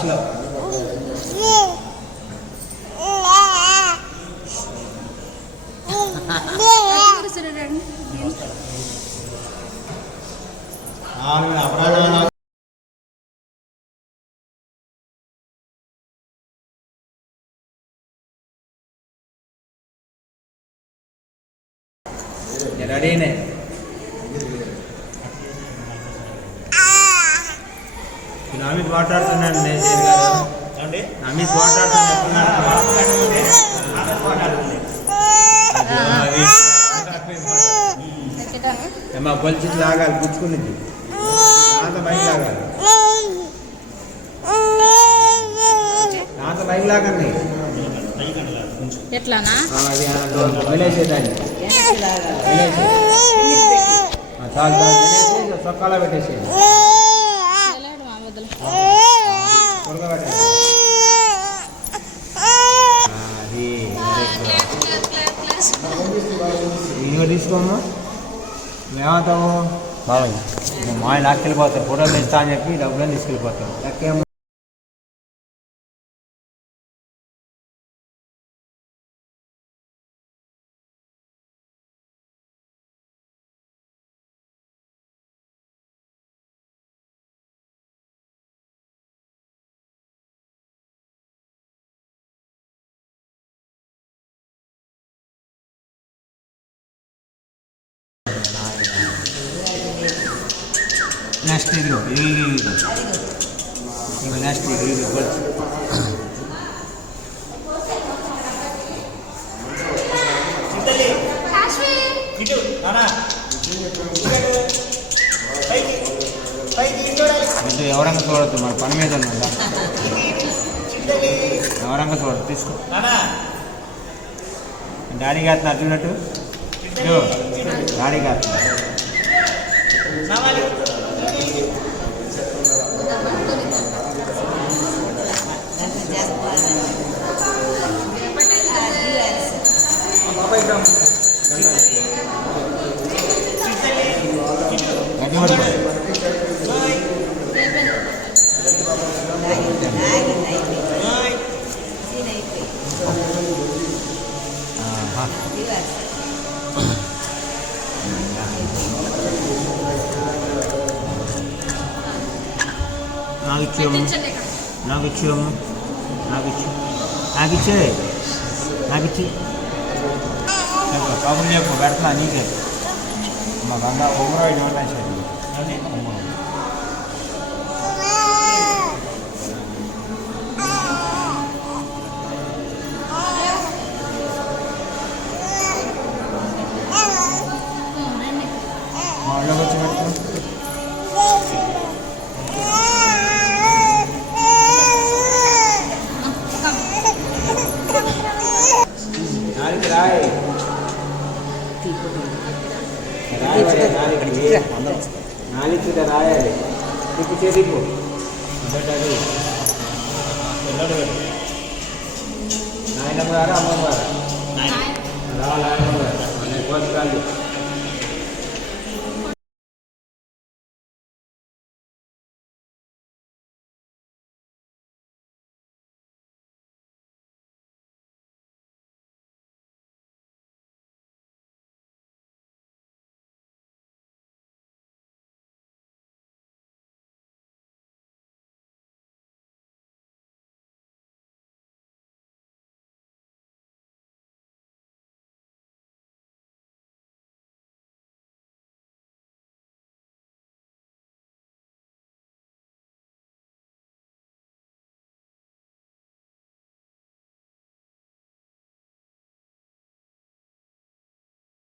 భాషలో అపరాధ రెడీనే అమిత్ మాట్లాడుతున్నాను నేను అమిత్ మాట్లాడుతున్నాను మా కొలిచి లాగాలి పుచ్చుకునేది నాతో బైక్ లాగాలి నాతో బైక్ లాగండి ఎట్లానా వదిలేసేదాన్ని సొక్కాలో పెట్టేసేది నువ్వు తీసుకోమ్మా ఏమవుతావు బాబాయ్ మా ఆయన లాక్కెళ్ళిపోతారు ఫోటోలు తెస్తా అని చెప్పి డబ్బులను తీసుకెళ్ళిపోతారు లెక్కేమో నెక్స్ట్ ఇదిగో ఇది నెక్స్ట్ ఇది ఎవరంగా చూడద్దు మన పని మీద ఉందా ఎవరంగా చూడద్దు తీసుకో డాడీ గారిని అర్జునట్టు డాడీ గారు నాకిచ్చి కబుర్లు చెప్పు పెడతా నీకే మా బంగా ఉమరా ఇవ్వాలి మా ఊళ్ళోకి వచ్చి పెడతా నాలుగు రాయాలి తిప్పు చేతిప్పు నాయనమ్మ గారు అమ్మమ్మ గారు నాయనమ్మ గారు